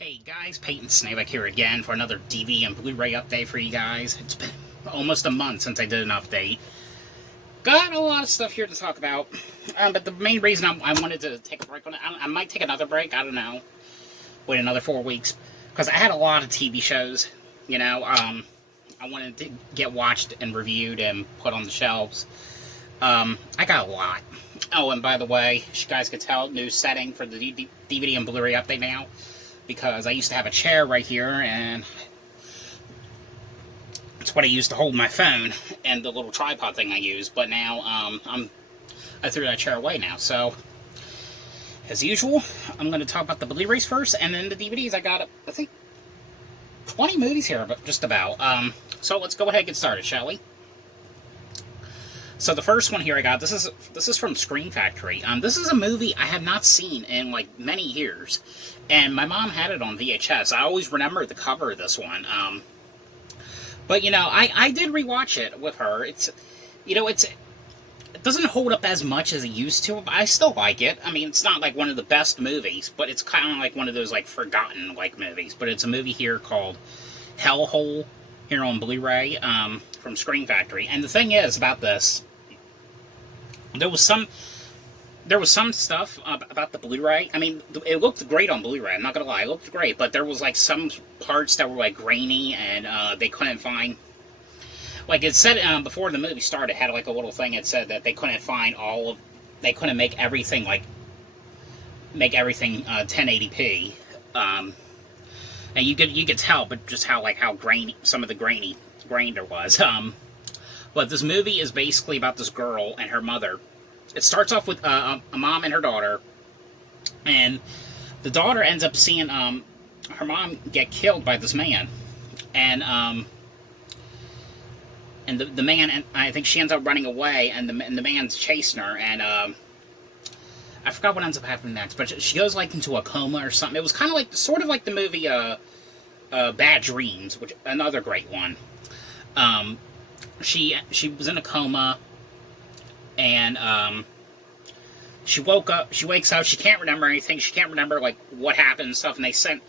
Hey guys, Peyton Snabeck here again for another DVD and Blu-ray update for you guys. It's been almost a month since I did an update. Got a lot of stuff here to talk about, but the main reason I wanted to take a break on it, I might take another break, I don't know, wait another 4 weeks, because I had a lot of TV shows, I wanted to get watched and reviewed and put on the shelves. I got a lot. Oh, and by the way, as you guys can tell, new setting for the DVD and Blu-ray update now. Because I used to have a chair right here, and it's what I used to hold my phone and the little tripod thing I use. But now I threw that chair away now. So, as usual, I'm going to talk about the Blu-rays first, and then the DVDs. I got, I think, 20 movies here, but just about. So let's go ahead and get started, shall we? So the first one here I got, this is from Scream Factory. This is a movie I have not seen in like many years, and my mom had it on VHS. I always remember the cover of this one. But I did rewatch it with her. It doesn't hold up as much as it used to, but I still like it. I mean, it's not like one of the best movies, but it's kind of like one of those like forgotten like movies. But it's a movie here called HELLHOLE here on Blu-ray from Scream Factory. And the thing is about this. There was some stuff about the Blu-ray. I mean, it looked great on Blu-ray, I'm not gonna lie, it looked great, but there was like some parts that were like grainy, and they couldn't find, like it said before the movie started, it had like a little thing that said that they couldn't find they couldn't make everything 1080p, and you could tell, but just how grainy, some of the grain there was. But this movie is basically about this girl and her mother. It starts off with a mom and her daughter, and the daughter ends up seeing her mom get killed by this man, and the man, and I think she ends up running away, and the man's chasing her, and I forgot what ends up happening next, but she goes like into a coma or something. It was kind of like sort of like the movie Bad Dreams, which another great one. She was in a coma, and she wakes up, she can't remember anything, she can't remember like what happened and stuff, and they sent,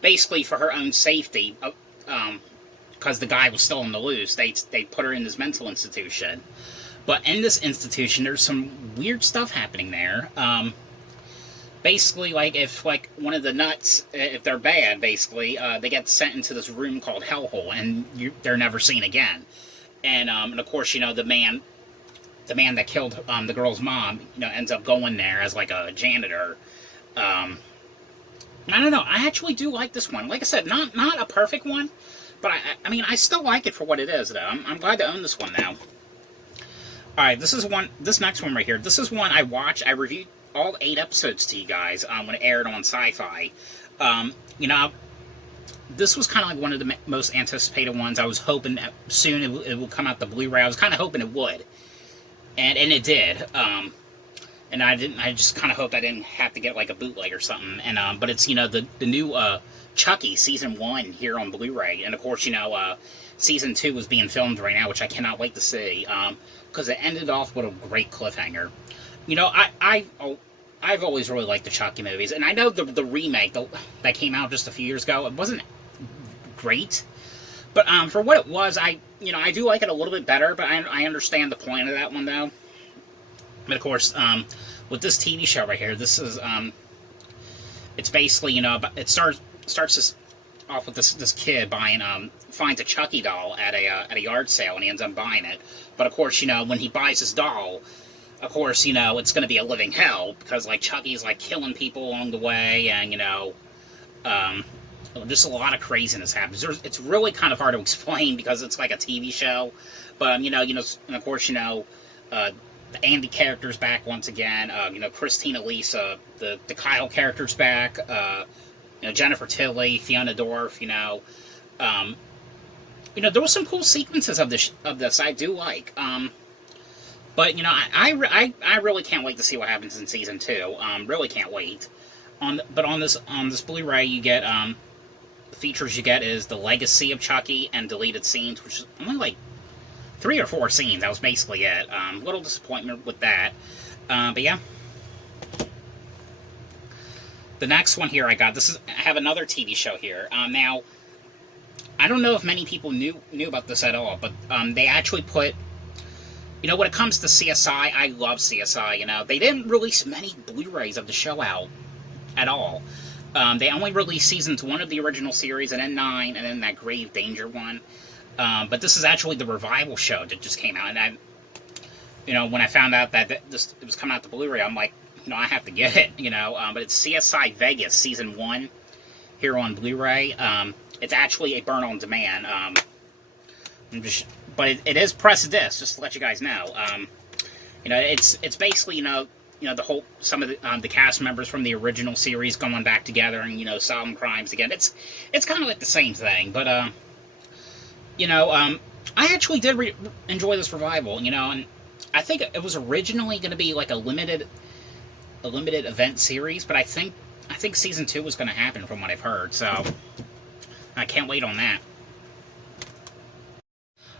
basically for her own safety, because the guy was still on the loose, they put her in this mental institution. But in this institution, there's some weird stuff happening there. Basically, like, if like one of the nuts, if they're bad, basically, they get sent into this room called HELLHOLE, and they're never seen again. And of course, the man that killed the girl's mom, ends up going there as like a janitor. I don't know. I actually do like this one. Like I said, not a perfect one, but I mean, I still like it for what it is, though. I'm glad to own this one now. All right, this next one right here. This is one I watched. I reviewed all 8 episodes to you guys when it aired on Sci-Fi. This was kind of like one of the most anticipated ones. I was hoping that soon it would come out the Blu-ray. I was kind of hoping it would, and it did. And I just kind of hoped I didn't have to get like a bootleg or something. And but it's the new Chucky season 1 here on Blu-ray, and of course season 2 is being filmed right now, which I cannot wait to see, because it ended off with a great cliffhanger. I've always really liked the Chucky movies, and I know the remake that came out just a few years ago, it wasn't great, but for what it was, I do like it a little bit better, but I understand the point of that one, though. But of course, with this TV show right here, this is, it's basically, it starts off with this kid finds a Chucky doll at a yard sale, and he ends up buying it. But of course, when he buys his doll, of course, it's going to be a living hell, because, like, Chucky's, like, killing people along the way, and, just a lot of craziness happens. It's really kind of hard to explain, because it's like a TV show, but, and of course, the Andy character's back once again, Christina Lisa, the Kyle character's back, Jennifer Tilly, Fiona Dorff, there was some cool sequences of this I do like, but, I really can't wait to see what happens in season 2. Really can't wait. But on this Blu-ray, you get, the features you get is the Legacy of Chucky and deleted scenes, which is only like 3 or 4 scenes. That was basically it. Little disappointment with that. But yeah. The next one here I got, I have another TV show here. Now, I don't know if many people knew about this at all, but they actually put, you know, when it comes to CSI, I love CSI, you know. They didn't release many Blu-rays of the show out at all. They only released seasons 1 of the original series, and then 9, and then that Grave Danger one. But this is actually the revival show that just came out, and you know, when I found out that it was coming out the Blu-ray, I'm like, you know, I have to get it, you know. But it's CSI Vegas Season 1 here on Blu-ray. It's actually a burn on demand. But it is press disc, just to let you guys know. You know, it's basically, you know, some of the cast members from the original series going back together and, you know, solving crimes again. It's kind of like the same thing, but you know, I actually did enjoy this revival, you know, and I think it was originally going to be like a limited event series, but I think season 2 was going to happen from what I've heard, so I can't wait on that.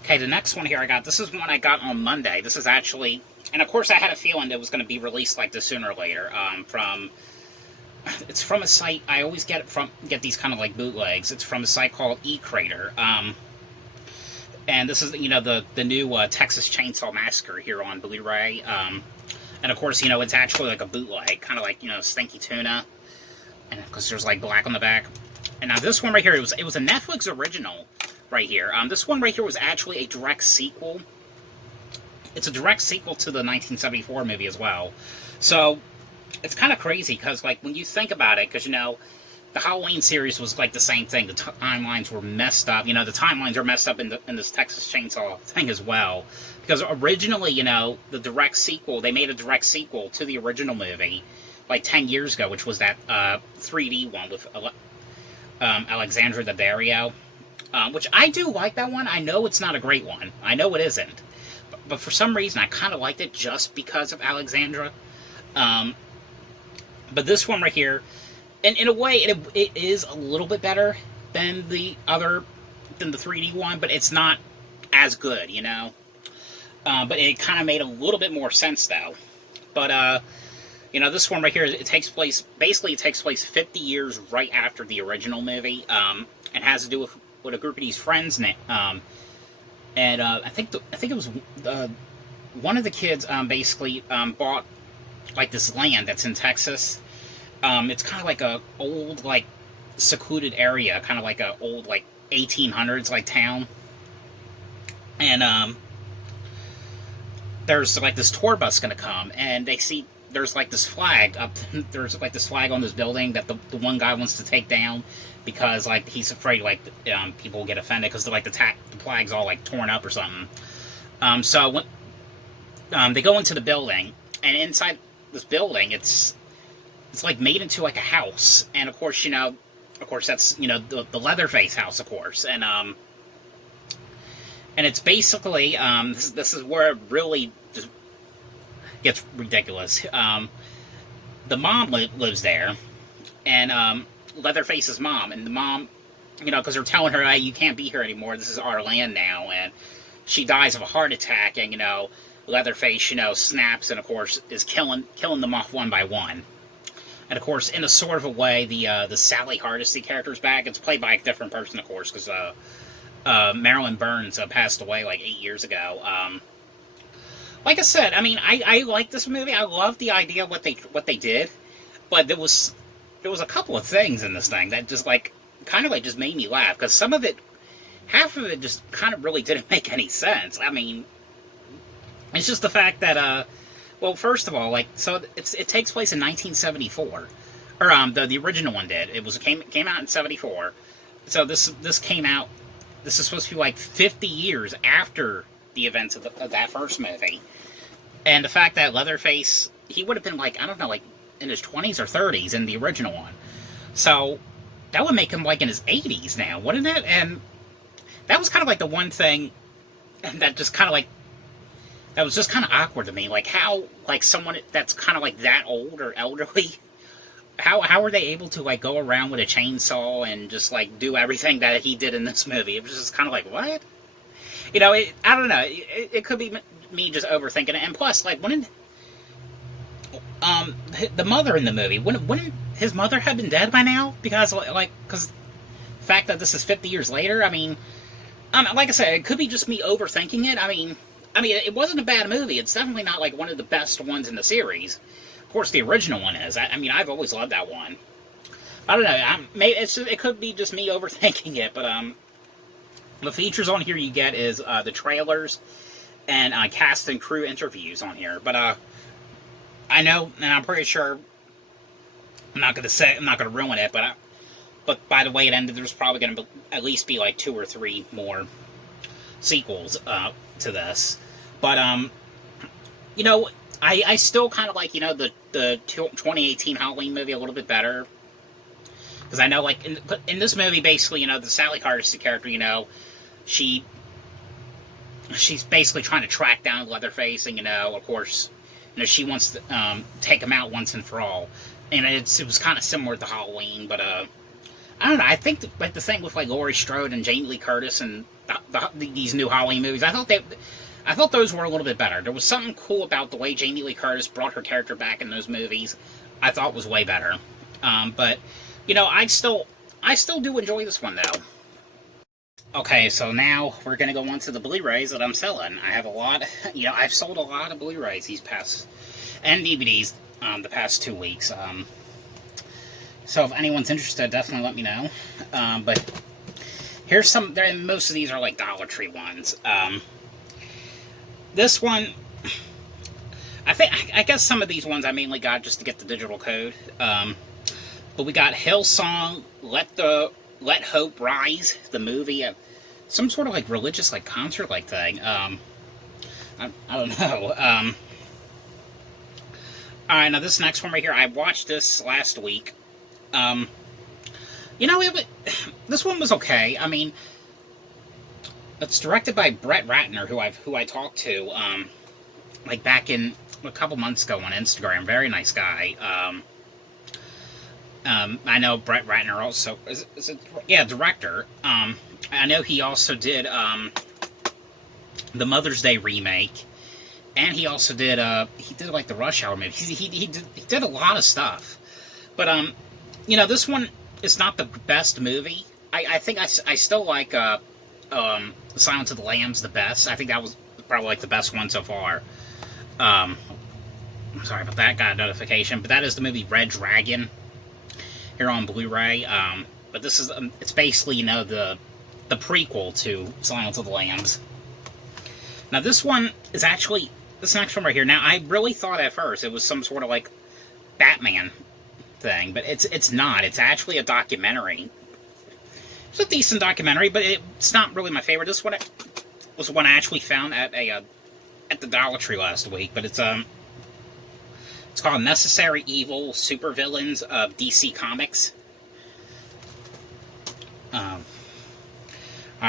Okay, the next one here I got, this is one I got on Monday. This is actually, and of course I had a feeling it was going to be released like this sooner or later. It's from a site, I always get these kind of like bootlegs. It's from a site called eCrater. And this is, you know, the new Texas Chainsaw Massacre here on Blu-ray. And of course, you know, it's actually like a bootleg, kind of like, you know, Stinky Tuna. And because there's like black on the back. And now this one right here, it was a Netflix original right here. This one right here was actually a direct sequel. It's a direct sequel to the 1974 movie as well. So it's kind of crazy because, like, when you think about it, because, you know, the Halloween series was like the same thing. The timelines were messed up. You know, the timelines are messed up in this Texas Chainsaw thing as well. Because originally, you know, the direct sequel, they made a direct sequel to the original movie like 10 years ago, which was that 3D one with Alexandra Daddario. Which I do like that one. I know it's not a great one. I know it isn't. But for some reason, I kind of liked it just because of Alexandra. But this one right here, and in a way, it is a little bit better than the 3D one, but it's not as good, you know. But it kind of made a little bit more sense, though. But, you know, this one right here, it takes place 50 years right after the original movie. It has to do with a group of these friends, and I think it was one of the kids basically bought like this land that's in Texas. It's kind of like a old, like, secluded area, kind of like a old, like, 1800s, like, town. And there's like this tour bus gonna come, and they see there's like this flag up. There's like this flag on this building that the one guy wants to take down because, like, he's afraid, like, people will get offended because like the flag's all like torn up or something. So when they go into the building, and inside this building, it's like made into like a house, and of course, you know, that's, you know, the Leatherface house, of course, and it's basically this is where it really just gets ridiculous. The mom lives there, and Leatherface's mom, and the mom, you know, because they're telling her, hey, you can't be here anymore, this is our land now, and she dies of a heart attack, and, you know, Leatherface, you know, snaps, and of course is killing them off one by one. And of course, in a sort of a way, the Sally Hardesty character is back. It's played by a different person, of course, because Marilyn Burns passed away like 8 years ago. Like I said, I mean, I like this movie. I love the idea of what they did, but there was a couple of things in this thing that just like kind of like just made me laugh, because some of it, half of it, just kind of really didn't make any sense. I mean, it's just the fact that well, first of all, like, so it takes place in 1974, or the original one did. It came out in 74. So this came out. This is supposed to be like 50 years after the events of that first movie. And the fact that Leatherface, he would have been like, I don't know, like in his 20s or 30s in the original one. So that would make him like in his 80s now, wouldn't it? And that was kind of like the one thing that just kind of like, that was just kind of awkward to me. Like, how, like, someone that's kind of like that old or elderly, how are they able to, like, go around with a chainsaw and just, like, do everything that he did in this movie? It was just kind of like, what? You know, I don't know. It could be me just overthinking it. And plus, like, the mother in the movie, wouldn't his mother have been dead by now? Because because the fact that this is 50 years later, I mean, like I said, it could be just me overthinking it. I mean, it wasn't a bad movie. It's definitely not like one of the best ones in the series. Of course, the original one is. I mean, I've always loved that one. I don't know. Maybe it could be just me overthinking it, but the features on here you get is the trailers and cast and crew interviews on here. But I know, and I'm pretty sure I'm not gonna ruin it, but by the way it ended, there's probably gonna at least be like 2 or 3 more sequels to this. But you know, I still kind of like, you know, the 2018 Halloween movie a little bit better. Because I know, like, in this movie, basically, you know, the Sally Hardesty character, you know, she's basically trying to track down Leatherface, and, you know, of course, you know, she wants to take him out once and for all. And it was kind of similar to Halloween, but, I don't know, I think, like, the thing with, like, Laurie Strode and Jamie Lee Curtis and these new Halloween movies, I thought those were a little bit better. There was something cool about the way Jamie Lee Curtis brought her character back in those movies. I thought was way better. But... you know, I still do enjoy this one, though. Okay, so now we're going to go on to the Blu-rays that I'm selling. I have a lot, you know, I've sold a lot of Blu-rays and DVDs, the past 2 weeks. So if anyone's interested, definitely let me know. But here's some, most of these are like Dollar Tree ones. This one, I guess some of these ones I mainly got just to get the digital code. But we got HILLSONG, Let Hope Rise, the movie, some sort of like religious like concert like thing. I don't know. Alright, now this next one right here, I watched this last week. You know, this one was okay. I mean, it's directed by Brett Ratner, who I talked to, like back in a couple months ago on Instagram. Very nice guy. I know Brett Ratner also is it, yeah, director. I know he also did the Mother's Day remake, and he also did like the Rush Hour movie. He did a lot of stuff, but you know, this one is not the best movie. I think I still like Silence of the Lambs the best. I think that was probably like the best one so far. I'm sorry about that. Got a notification, but that is the movie Red Dragon here on Blu-ray. But this is it's basically, you know, the prequel to Silence of the Lambs. Now this one is actually this next one right here. Now I really thought at first it was some sort of like Batman thing, but it's not. It's actually a documentary. It's a decent documentary, but it's not really my favorite. This one was one I actually found at the Dollar Tree last week, but it's called Necessary Evil Supervillains of DC Comics.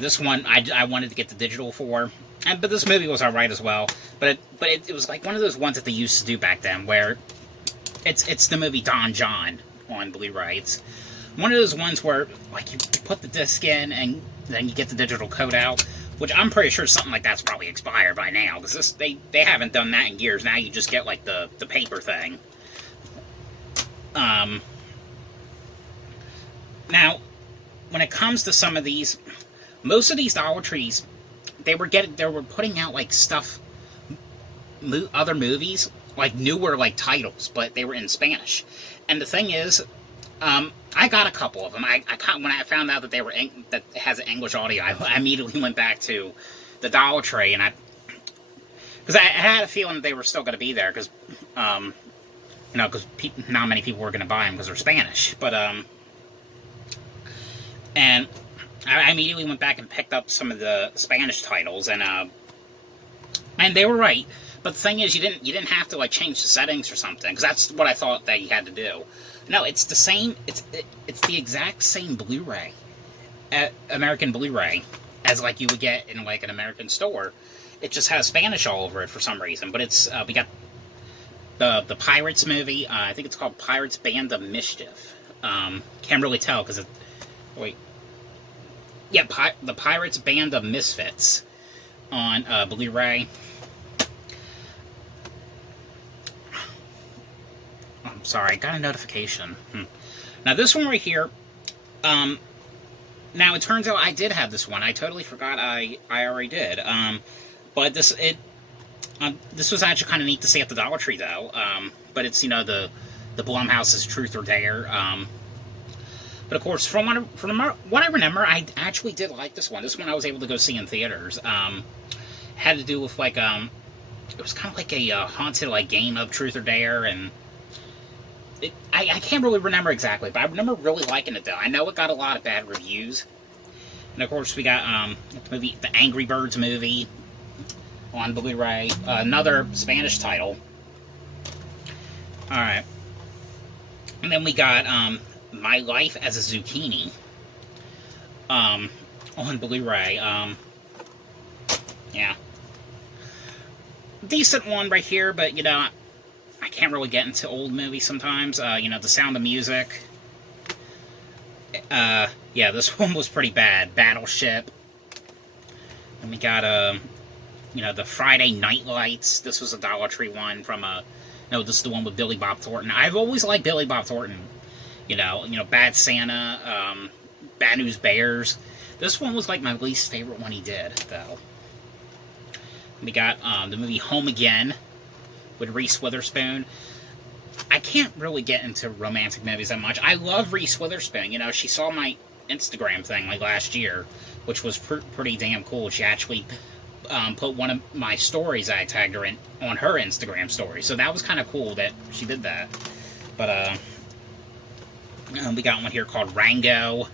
This one I wanted to get the digital for, but this movie was alright as well. But it was like one of those ones that they used to do back then, where it's the movie Don John on Blu-ray. It's one of those ones where like you put the disc in and then you get the digital code out, which I'm pretty sure something like that's probably expired by now, because they haven't done that in years. Now you just get like the paper thing. Now, when it comes to some of these, most of these Dollar Trees, they were putting out like stuff, other movies, like newer like titles, but they were in Spanish. And the thing is, I got a couple of them. When I found out that they were that it has an English audio, I immediately went back to the Dollar Tree, and because I had a feeling that they were still going to be there, because you know, because not many people were going to buy them because they're Spanish. But and I immediately went back and picked up some of the Spanish titles, and they were right. But the thing is, you didn't have to like change the settings or something, because that's what I thought that you had to do. No, it's the same. It's the exact same Blu-ray, American Blu-ray, as like you would get in like an American store. It just has Spanish all over it for some reason. But it's we got the Pirates movie. I think it's called Pirates Band of Mischief. Can't really tell because it. Wait. Yeah, the Pirates Band of Misfits on Blu-ray. sorry, I got a notification. Now this one right here, now it turns out I did have this one. I totally forgot I already did. But this was actually kind of neat to see at the Dollar Tree though. But it's, you know, the Blumhouse's Truth or Dare. But of course, from what I remember, I actually did like this one. This one I was able to go see in theaters. Had to do with like it was kind of like a haunted like game of Truth or Dare, and I can't really remember exactly, but I remember really liking it though. I know it got a lot of bad reviews, and of course we got the movie, the Angry Birds movie on Blu-ray, another Spanish title. All right, and then we got My Life as a Zucchini on Blu-ray. Yeah, decent one right here, but you know, I can't really get into old movies sometimes. You know, The Sound of Music. Yeah, this one was pretty bad. Battleship. And we got you know, the Friday Night Lights. This was a Dollar Tree one from no, this is the one with Billy Bob Thornton. I've always liked Billy Bob Thornton. You know, Bad Santa, Bad News Bears. This one was like my least favorite one he did, though. We got the movie Home Again with Reese Witherspoon. I can't really get into romantic movies that much. I love Reese Witherspoon. You know, she saw my Instagram thing like last year, which was pretty damn cool. She actually put one of my stories I tagged her in on her Instagram story. So that was kind of cool that she did that. But we got one here called Rango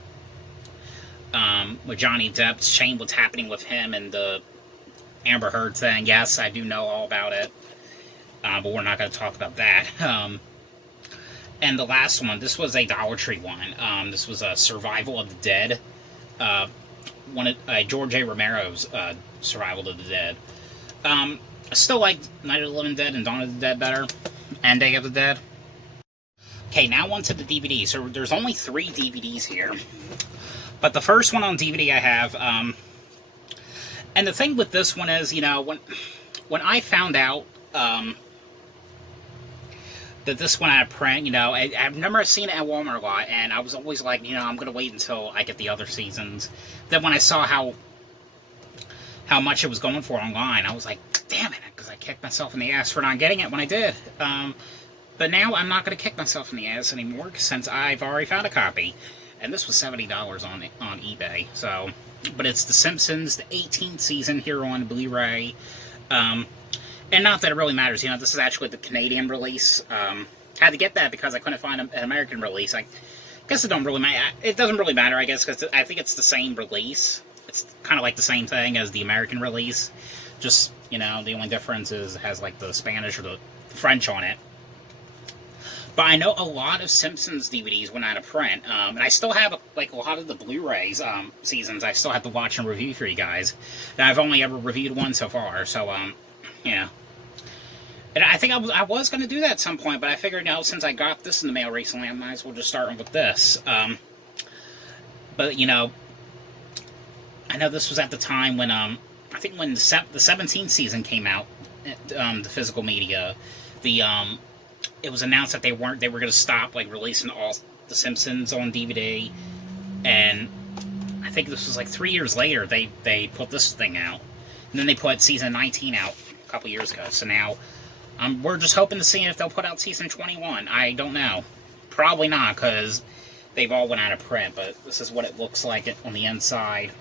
with Johnny Depp. Shame what's happening with him and the Amber Heard thing. Yes, I do know all about it. But we're not going to talk about that. And the last one, this was a Dollar Tree one. This was a Survival of the Dead. George A. Romero's Survival of the Dead. I still like Night of the Living Dead and Dawn of the Dead better. And Day of the Dead. Okay, now on to the DVD. So there's only 3 DVDs here. But the first one on DVD I have... and the thing with this one is, you know, when I found out... that this one I print, you know, I've never seen it at Walmart a lot, and I was always like, you know, I'm going to wait until I get the other seasons. Then when I saw how much it was going for online, I was like, damn it, because I kicked myself in the ass for not getting it when I did. But now I'm not going to kick myself in the ass anymore, since I've already found a copy. And this was $70 on eBay, so... But it's The Simpsons, the 18th season here on Blu-ray. And not that it really matters, you know, this is actually the Canadian release. Had to get that because I couldn't find an American release. I guess it don't really matter. It doesn't really matter, I guess, because I think it's the same release. It's kind of like the same thing as the American release. Just, you know, the only difference is it has, like, the Spanish or the French on it. But I know a lot of Simpsons DVDs went out of print. And I still have, like, a lot of the Blu-rays seasons I still have to watch and review for you guys. And I've only ever reviewed one so far, so, yeah. And I think I was going to do that at some point, but I figured, you know, since I got this in the mail recently, I might as well just start with this. But, you know, I know this was at the time when, I think when the 17th season came out, the physical media, it was announced that they were going to stop, like, releasing all the Simpsons on DVD, and I think this was, like, 3 years later, they put this thing out. And then they put season 19 out a couple years ago, so now... we're just hoping to see if they'll put out season 21. I don't know. Probably not, because they've all went out of print, but this is what it looks like on the inside.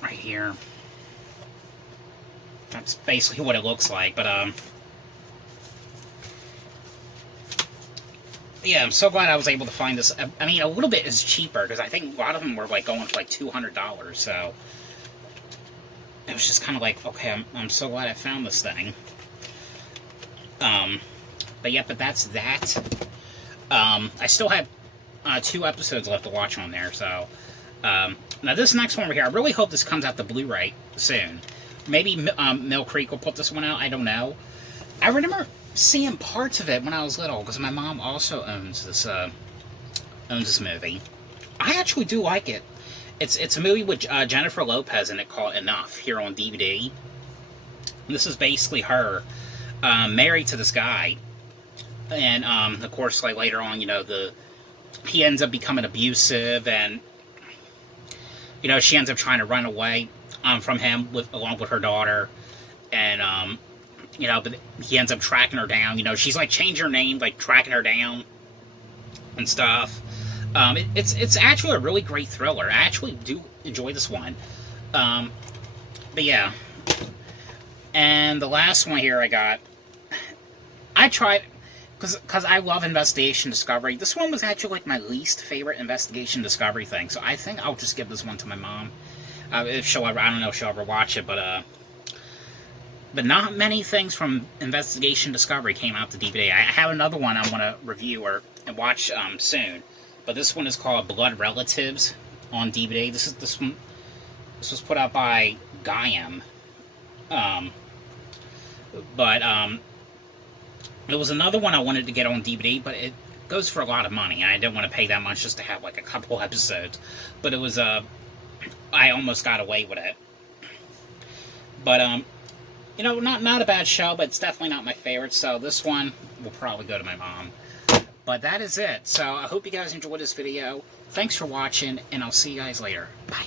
Right here. That's basically what it looks like, but, yeah, I'm so glad I was able to find this. I mean, a little bit is cheaper, because I think a lot of them were, like, going for, like, $200, so... It was just kind of like, okay, I'm so glad I found this thing. But yeah, but that's that. I still have 2 episodes left to watch on there, so... now this next one over here, I really hope this comes out the Blu-ray soon. Maybe Mill Creek will put this one out, I don't know. I remember seeing parts of it when I was little, because my mom also owns this movie. I actually do like it. It's a movie with Jennifer Lopez in it called Enough, here on DVD. And this is basically her married to this guy, And, of course, like, later on, you know, he ends up becoming abusive, and, you know, she ends up trying to run away, from him, along with her daughter, and, you know, but he ends up tracking her down. You know, she's, like, changed her name, like, tracking her down and stuff. It's actually a really great thriller. I actually do enjoy this one. But yeah. And the last one here I tried, because I love investigation discovery. This one was actually like my least favorite investigation discovery thing, so I think I'll just give this one to my mom. If she'll ever, I don't know if she'll ever watch it, but not many things from investigation discovery came out to DVD. I have another one I want to review and watch soon, but this one is called Blood Relatives on DVD. This was put out by Gaiam. There was another one I wanted to get on DVD, but it goes for a lot of money, and I didn't want to pay that much just to have like a couple episodes. But it was I almost got away with it. But you know, not a bad show, but it's definitely not my favorite. So this one will probably go to my mom. But that is it. So I hope you guys enjoyed this video. Thanks for watching, and I'll see you guys later. Bye.